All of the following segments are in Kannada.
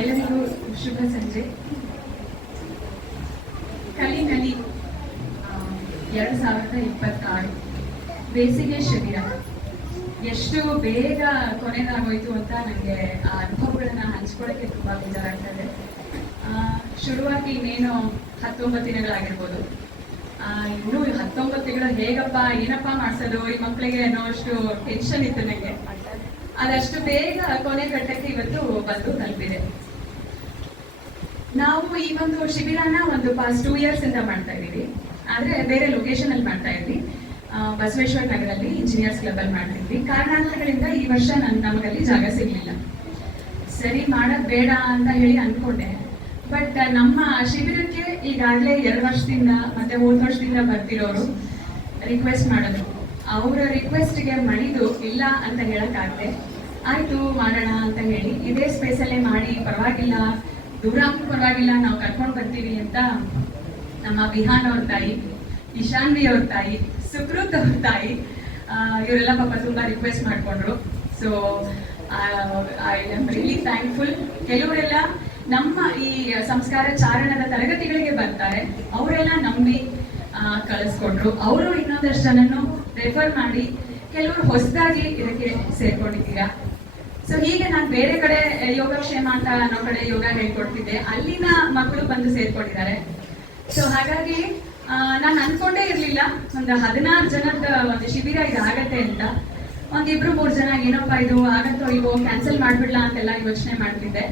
ಎಲ್ಲರಿಗೂ ಶುಭ ಸಂಜೆ. ಕಲಿನಲ್ಲಿ 2026 ಬೇಸಿಗೆ ಶಿಬಿರ ಎಷ್ಟು ಬೇಗ ಕೊನೆಗಾಗೋಯ್ತು ಅಂತ ನನಗೆ ಆ ಅನುಭವಗಳನ್ನ ಹಂಚ್ಕೊಳ್ಳೋಕ್ಕೆ ತುಂಬ ಬೇಜಾರಾಗ್ತದೆ. ಶುರುವಾಗಿ ಇನ್ನೇನು 19 ದಿನಗಳಾಗಿರ್ಬೋದು. ಇನ್ನೂ 19 ತಿಂಗಳು ಹೇಗಪ್ಪ ಏನಪ್ಪ ಮಾಡಿಸೋದು ಈ ಮಕ್ಕಳಿಗೆ ಅನ್ನೋಷ್ಟು ಟೆನ್ಷನ್ ಇತ್ತು ನನಗೆ. ಅದಷ್ಟು ಬೇಗ ಕೊನೆ ಘಟ್ಟಕ್ಕೆ ಇವತ್ತು ಬಂದು ತಲುಪಿದೆ. ನಾವು ಈ ಒಂದು ಶಿಬಿರನ ಒಂದು ಪಾಸ್ಟ್ 2 years ಇಂದ ಮಾಡ್ತಾ ಇದ್ದೀವಿ. ಆದ್ರೆ ಬೇರೆ ಲೊಕೇಶನ್ ಅಲ್ಲಿ ಮಾಡ್ತಾ ಇದ್ವಿ. ಬಸವೇಶ್ವರ ನಗರಲ್ಲಿ ಇಂಜಿನಿಯರ್ಸ್ ಕ್ಲಬ್ ಅಲ್ಲಿ ಮಾಡ್ತಿದ್ವಿ. ಕಾರಣಾಂತರಗಳಿಂದ ಈ ವರ್ಷ ನಮಗಲ್ಲಿ ಜಾಗ ಸಿಗ್ಲಿಲ್ಲ. ಸರಿ ಮಾಡೋದ್ ಬೇಡ ಅಂತ ಹೇಳಿ ಅನ್ಕೊಂಡೆ. ಬಟ್ ನಮ್ಮ ಶಿಬಿರಕ್ಕೆ ಈಗಾಗಲೇ 2 ವರ್ಷದಿಂದ ಮತ್ತೆ 3 ವರ್ಷದಿಂದ ಬರ್ತಿರೋರು ರಿಕ್ವೆಸ್ಟ್ ಮಾಡಿದ್ರು. ಅವರ ರಿಕ್ವೆಸ್ಟ್ಗೆ ಮಣಿದು ಇಲ್ಲ ಅಂತ ಹೇಳಕ್ಕಾಗದೆ ಆಯ್ತು ಮಾಡೋಣ ಅಂತ ಹೇಳಿ ಇದೇ ಸ್ಪೇಸಲ್ಲೇ ಮಾಡಿ, ಪರವಾಗಿಲ್ಲ ದೂರ ಪರವಾಗಿಲ್ಲ ನಾವು ಕರ್ಕೊಂಡು ಬರ್ತೀವಿ ಅಂತ ನಮ್ಮ ವಿಹಾನ್ ಅವ್ರ ತಾಯಿ, ಇಶಾನ್ವಿ ಅವ್ರ ತಾಯಿ, ಸುಕೃತ್ ಅವ್ರ ತಾಯಿ ಇವರೆಲ್ಲ ಪಾಪ ತುಂಬಾ ರಿಕ್ವೆಸ್ಟ್ ಮಾಡ್ಕೊಂಡ್ರು. So I am really thankful. ಕೆಲವರೆಲ್ಲ ನಮ್ಮ ಈ ಸಂಸ್ಕಾರ ಚಾರಣದ ತರಗತಿಗಳಿಗೆ ಬರ್ತಾರೆ, ಅವರೆಲ್ಲ ನಂಬಿ ಕಳಿಸ್ಕೊಂಡ್ರು. ಅವರು ಇನ್ನೊಂದಷ್ಟು ಜನನ್ನು ರೆಫರ್ ಮಾಡಿ ಕೆಲವರು ಹೊಸದಾಗಿ ಇದಕ್ಕೆ ಸೇರ್ಕೊಂಡಿದ್ದೀರಾ. ಸೊ ಹೀಗೆ ನಾನು ಬೇರೆ ಕಡೆ ಯೋಗಕ್ಷೇಮ ಅಂತ ಅನ್ನೋ ಕಡೆ ಯೋಗ ಹೇಳ್ಕೊಡ್ತಿದ್ದೆ, ಅಲ್ಲಿನ ಮಕ್ಕಳು ಬಂದು ಸೇರ್ಕೊಂಡಿದ್ದಾರೆ. ಸೊ ಹಾಗಾಗಿ ನಾನು ಅನ್ಕೊಂಡೇ ಇರ್ಲಿಲ್ಲ ಒಂದು 16 ಜನದ ಒಂದು ಶಿಬಿರ ಇದು ಆಗತ್ತೆ ಅಂತ. 1-2-3 ಜನ ಏನಪ್ಪ ಇದು ಆಗತ್ತೋ ಇವೋ ಕ್ಯಾನ್ಸಲ್ ಮಾಡ್ಬಿಡ್ಲಾ ಅಂತೆಲ್ಲ ಯೋಚನೆ ಮಾಡ್ತಿದ್ದೆ.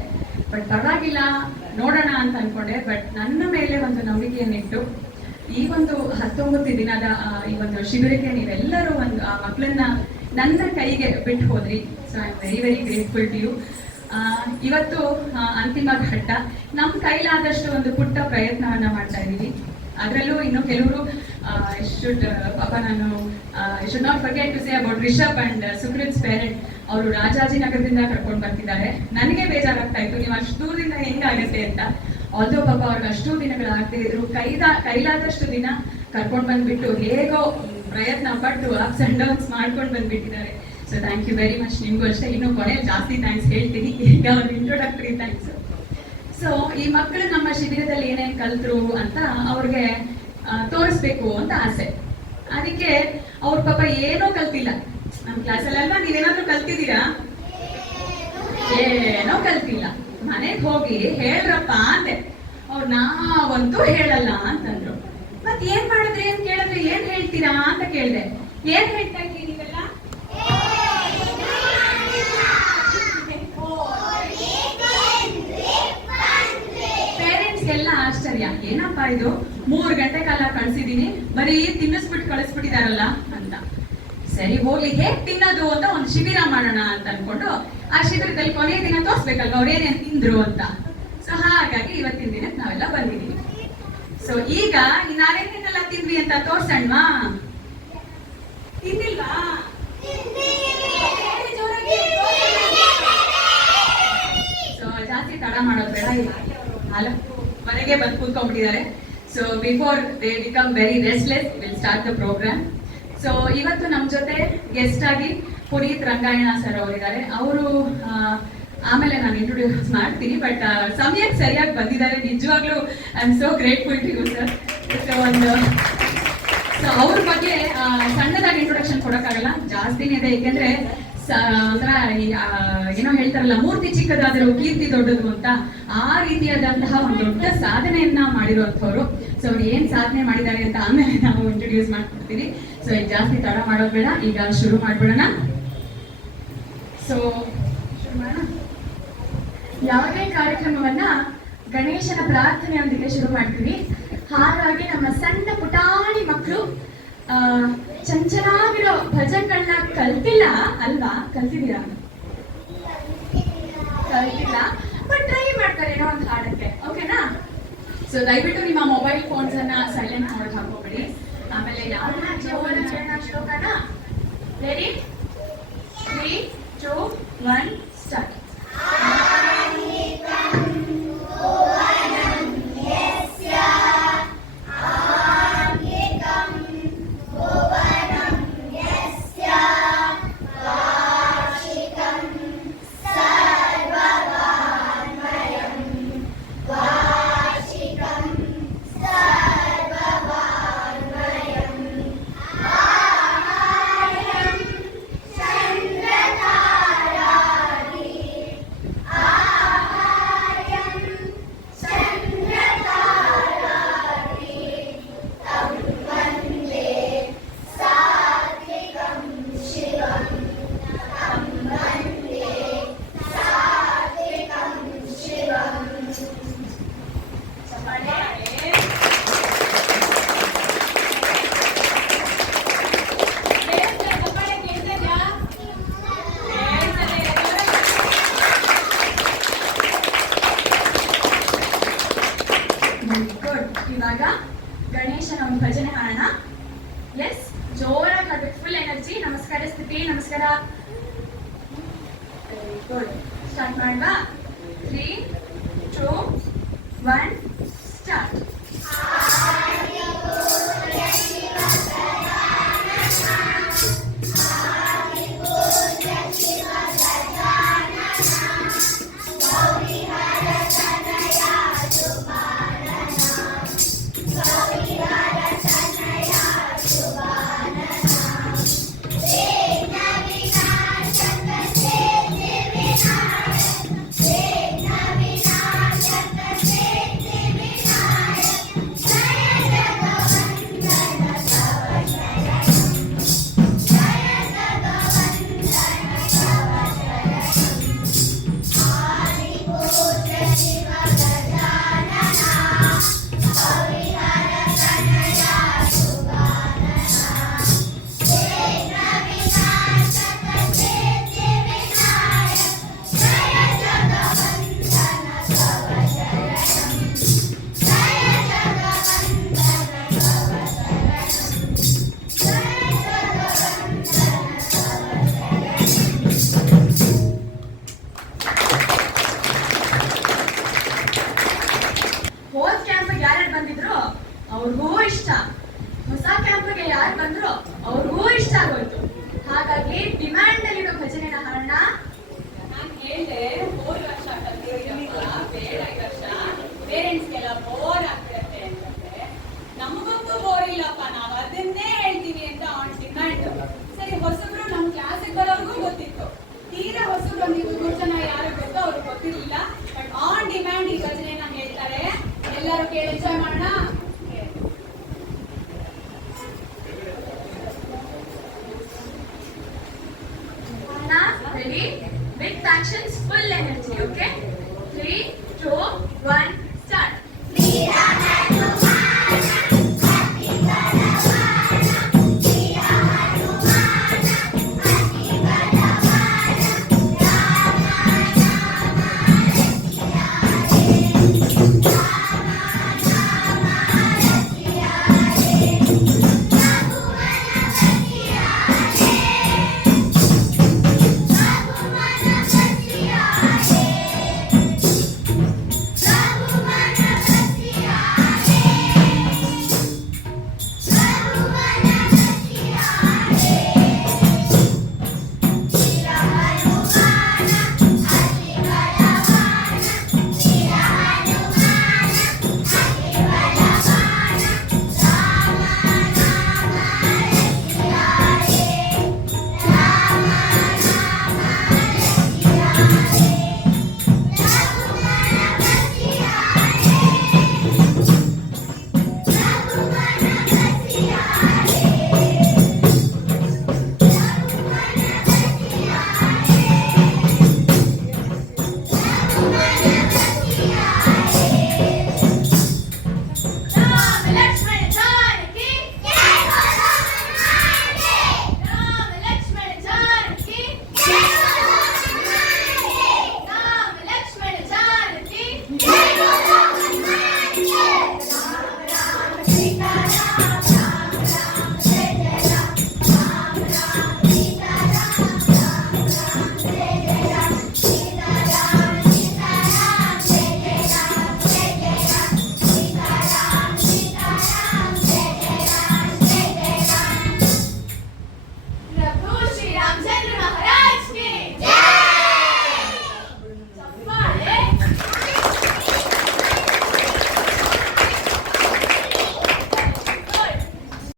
ಬಟ್ ಪರವಾಗಿಲ್ಲ ನೋಡೋಣ ಅಂತ ಅನ್ಕೊಂಡೆ. ಬಟ್ ನನ್ನ ಮೇಲೆ ಒಂದು ನಂಬಿಕೆಯನ್ನಿಟ್ಟು ಈ ಒಂದು 19 ದಿನದ ಈ ಒಂದು ಶಿಬಿರಕ್ಕೆ ನೀವೆಲ್ಲರೂ ಒಂದು ಆ ಮಕ್ಕಳನ್ನ ನನ್ನ ಕೈಗೆ ಬಿಟ್ಟು ಹೋದ್ರಿ. So I am very very grateful to you. ಇವತ್ತು ಅಂತಿಮ ಘಟ್ಟ. ನಮ್ಮ ಕೈಲಾದಷ್ಟು ಒಂದು ಪುಟ್ಟ ಪ್ರಯತ್ನವನ್ನ ಮಾಡ್ತಾ ಇದ್ದೀವಿ. ಅದರಲ್ಲೂ ಇನ್ನು ಕೆಲವರು ಪಾಪ ನಾನು should not forget to say about Rishab and Sukruth's parent. ಅವರು ರಾಜಾಜಿನಗರದಿಂದ ಕರ್ಕೊಂಡು ಬರ್ತಿದ್ದಾರೆ. ನನಗೆ ಬೇಜಾರಾಗ್ತಾ ಇತ್ತು ನೀವು ಅಷ್ಟು ದೂರದಿಂದ ಹೆಂಗಾಗತ್ತೆ ಅಂತ. ಆಲ್ದೋ ಪಾಪ ಅವ್ರಿಗೆ ಅಷ್ಟು ದಿನಗಳಾಗದೇ ಇದ್ರು ಕೈಲಾದಷ್ಟು ದಿನ ಕರ್ಕೊಂಡು ಬಂದ್ಬಿಟ್ಟು ಹೇಗೋ ಪ್ರಯತ್ನ ಪಟ್ಟು ಅಪ್ಸ್ ಅಂಡ್ ಡೌನ್ಸ್ ಮಾಡ್ಕೊಂಡು ಬಂದ್ಬಿಟ್ಟಿದ್ದಾರೆ. So thank you very much. ನಿಮ್ಗೂ ಅಷ್ಟೇ. ಇನ್ನು ಕೊನೆಯಲ್ಲಿ ಜಾಸ್ತಿ ಥ್ಯಾಂಕ್ಸ್ ಹೇಳ್ತೀನಿ. ಈಗ ಒಂದು ಇಂಟ್ರೊಡಕ್ಟರಿ ಥ್ಯಾಂಕ್ಸ್. ಸೊ ಈ ಮಕ್ಕಳು ನಮ್ಮ ಶಿಬಿರದಲ್ಲಿ ಏನೇನು ಕಲ್ತರು ಅಂತ ಅವ್ರಿಗೆ ತೋರಿಸ್ಬೇಕು ಅಂತ ಆಸೆ. ಅದಕ್ಕೆ ಅವ್ರ ಪಾಪ ಏನೋ ಕಲ್ತಿಲ್ಲ. ನಮ್ಮ ಕ್ಲಾಸಲ್ಲೆಲ್ಲ ನೀವೇನಾದ್ರೂ ಕಲ್ತಿದ್ದೀರಾ? ಏನೋ ಕಲ್ತಿಲ್ಲ. ಮನೆಗೆ ಹೋಗಿ ಹೇಳ್ರಪ್ಪ ಅಂದೆ. ಅವ್ರು ನಾವಂತೂ ಹೇಳಲ್ಲ ಅಂತಂದ್ರು. ಮತ್ ಏನ್ ಮಾಡಿದ್ರಿ ಅಂತ ಕೇಳಿದ್ರೆ ಏನ್ ಹೇಳ್ತೀರಾ ಅಂತ ಕೇಳಿದೆ. ಏನ್ ಹೇಳ್ತಾ ಇದ್ದೀರಿ ನೀವೆಲ್ಲ? ಪೇರೆಂಟ್ಸ್ಗೆಲ್ಲ ಆಶ್ಚರ್ಯ, ಏನಪ್ಪಾ ಇದು 3 ಗಂಟೆ ಕಾಲ ಕಳ್ಸಿದೀನಿ, ಬರೀ ತಿನ್ನಿಸ್ಬಿಟ್ಟು ಕಳಿಸ್ಬಿಟ್ಟಿದಾರಲ್ಲ ಅಂತ. ಸರಿ ಹೋಗ್ಲಿ, ಹೇಗ್ ತಿನ್ನೋದು ಅಂತ ಒಂದು ಶಿಬಿರ ಮಾಡೋಣ ಅಂತ ಅನ್ಕೊಂಡು ಆ ಶಿಬಿರದಲ್ಲಿ ಕೊನೆಯ ದಿನ ತೋರ್ಸ್ಬೇಕಲ್ವ ಅವ್ರೇನೇನ್ ತಿಂದ್ರು ಅಂತ. ಸೊ ಹಾಗಾಗಿ ಇವತ್ತಿನ ದಿನಕ್ಕೆ ನಾವೆಲ್ಲ ಬಂದಿದೀವಿ. ಸೊ ಈಗ ನಾವೇನೇನೆಲ್ಲ ತಿಂದ್ವಿ ಅಂತ ತೋರ್ಸಣ್ವಾ? ತಿಂದಿಲ್ವಾ? ಸೊ ಜಾಸ್ತಿ ತಡ ಮಾಡೋದು ಬೇಡ. 4:00 ಬಂದು ಕೂತ್ಕೊಂಡ್ಬಿಟ್ಟಿದ್ದಾರೆ. So before they become very restless will start the programme. So ಇವತ್ತು ನಮ್ಮ ಜೊತೆ ಗೆಸ್ಟ್ ಆಗಿ ಪುನೀತ್ ರಂಗಾಯಣ ಸರ್ ಅವರಿದ್ದಾರೆ. ಅವರು ಆಮೇಲೆ ನಾನು ಇಂಟ್ರೊಡ್ಯೂಸ್ ಮಾಡ್ತೀನಿ. ಬಟ್ ಸಮಯಕ್ಕೆ ಸರಿಯಾಗಿ ಬಂದಿದ್ದಾರೆ. ನಿಜವಾಗ್ಲೂ I am so grateful to you sir. So ಅವ್ರ ಬಗ್ಗೆ ಸಣ್ಣದಾಗಿ ಇಂಟ್ರೊಡಕ್ಷನ್ ಕೊಡೋಕ್ಕಾಗಲ್ಲ, ಜಾಸ್ತಿನೇ ಇದೆ. ಏಕೆಂದ್ರೆ ಒಂಥರ ಏನೋ ಹೇಳ್ತಾರಲ್ಲ, ಮೂರ್ತಿ ಚಿಕ್ಕದಾದರೂ ಕೀರ್ತಿ ದೊಡ್ಡದು ಅಂತ, ಆ ರೀತಿಯಾದಂತಹ ಒಂದು ದೊಡ್ಡ ಸಾಧನೆಯನ್ನ ಮಾಡಿರುವಂಥವ್ರು. ಸೊ ಅವ್ರು ಏನ್ ಸಾಧನೆ ಮಾಡಿದ್ದಾರೆ ಅಂತ ಆಮೇಲೆ ನಾವು ಇಂಟ್ರೊಡ್ಯೂಸ್ ಮಾಡ್ಕೊಡ್ತೀವಿ. ಸೊ ಈಗ ಜಾಸ್ತಿ ತಡ ಮಾಡೋದು ಬೇಡ, ಈಗ ಶುರು ಮಾಡ್ಬಿಡೋಣ. ಸೊ ಶುರು ಮಾಡೋಣ. ಯಾವುದೇ ಕಾರ್ಯಕ್ರಮವನ್ನ ಗಣೇಶನ ಪ್ರಾರ್ಥನೆಯೊಂದಿಗೆ ಶುರು ಮಾಡ್ತೀವಿ. ಹಾಗಾಗಿ ನಮ್ಮ ಸಣ್ಣ ಪುಟಾಣಿ ಮಕ್ಕಳು ಚಂಚಲಾಗಿರೋ ಭಜನ್ಗಳನ್ನ ಕಲ್ತಿಲ್ಲ ಅಲ್ವಾ? ಕಲ್ತಿದ್ದೀರಾ? ಕಲ್ತಿಲ್ಲ, ಬಟ್ ಟ್ರೈ ಮಾಡ್ತಾರೆ ಏನೋ ಒಂದು ಹಾಡಕ್ಕೆ. ಓಕೆನಾ? ಸೊ ದಯವಿಟ್ಟು ನಿಮ್ಮ ಮೊಬೈಲ್ ಫೋನ್ಸ್ ಅನ್ನ ಸೈಲೆಂಟ್ ಮಾಡೋದು ಹಾಕೋಬೇಡಿ. ಆಮೇಲೆ ಯಾವ ಶ್ಲೋಕನ ರೆಡಿ 3, 2, 1 ಸ್ಟಾರ್ಟ್. सर्वभान्मय ಗುಡ್. ಇವಾಗ ಗಣೇಶನ ಒಂದು ಭಜನೆ ಹಾಡೋಣ. ಎಸ್, ಜೋರಾಗಿ ಹಾಡ್ಬೇಕು, ಫುಲ್ ಎನರ್ಜಿ. ನಮಸ್ಕಾರ ಸ್ಥಿತಿ, ನಮಸ್ಕಾರ. Very good. ಸ್ಟಾರ್ಟ್ ಮಾಡುವ. 3, 2, 1 ಸ್ಟಾರ್ಟ್. ಹೋದ್ ಕ್ಯಾಂಪ್ಗೆ ಯಾರ್ಯಾರು ಬಂದಿದ್ರು ಅವ್ರಿಗೂ ಇಷ್ಟ, ಹೊಸ ಕ್ಯಾಂಪ್ಗೆ ಯಾರು ಬಂದ್ರು ಅವ್ರಿಗೂ ಇಷ್ಟ ಆಗೋಯ್ತು. ಹಾಗಾಗಿ ಡಿಮ್ಯಾಂಡ್ ಅಲ್ಲಿರೋ ಭಜನೆನ ಹಾಡೋಣ. ನಾನು ಹೇಳಿದೆ ಹೋದ ವರ್ಷ ಕಲಿಯೋದಲ್ಲ, ಬೇಡ ಈ ವರ್ಷ ಪೇರೆಂಟ್ಸ್ಗೆಲ್ಲ ಬೋರ್ ಆಗ್ತಿರತ್ತೆ ಅಂತಂದ್ರೆ ನಮಗಂತೂ ಬೋರ್ ಇಲ್ಲಪ್ಪ, ನಾವು ಅದನ್ನೇ ಹೇಳ್ತೀವಿ ಅಂತ ಆನ್ ಡಿಮ್ಯಾಂಡ್. ಸರಿ, ಹೊಸಬ್ರು ನಮ್ಮ ಕ್ಲಾಸಿಗೆ ಬರೋರ್ಗೂ ಗೊತ್ತಿತ್ತು, ತೀರಾ ಹೊಸಬ್ರು ಒಂದು 3 ಜನ ಯಾರು ಗೊತ್ತೋ ಅವ್ರಿಗೆ ಗೊತ್ತಿರಲಿಲ್ಲ. ಬಟ್ ಆನ್ ಡಿಮ್ಯಾಂಡ್ ಈ ಭಜನೆನ ಹೇಳ್ತಾರೆ, ಎಲ್ಲರೂ ಕೇಳಿ ಎಂಜಾಯ್ ಮಾಡೋಣ. Ready? With actions, full energy. Okay? 3, 2, 1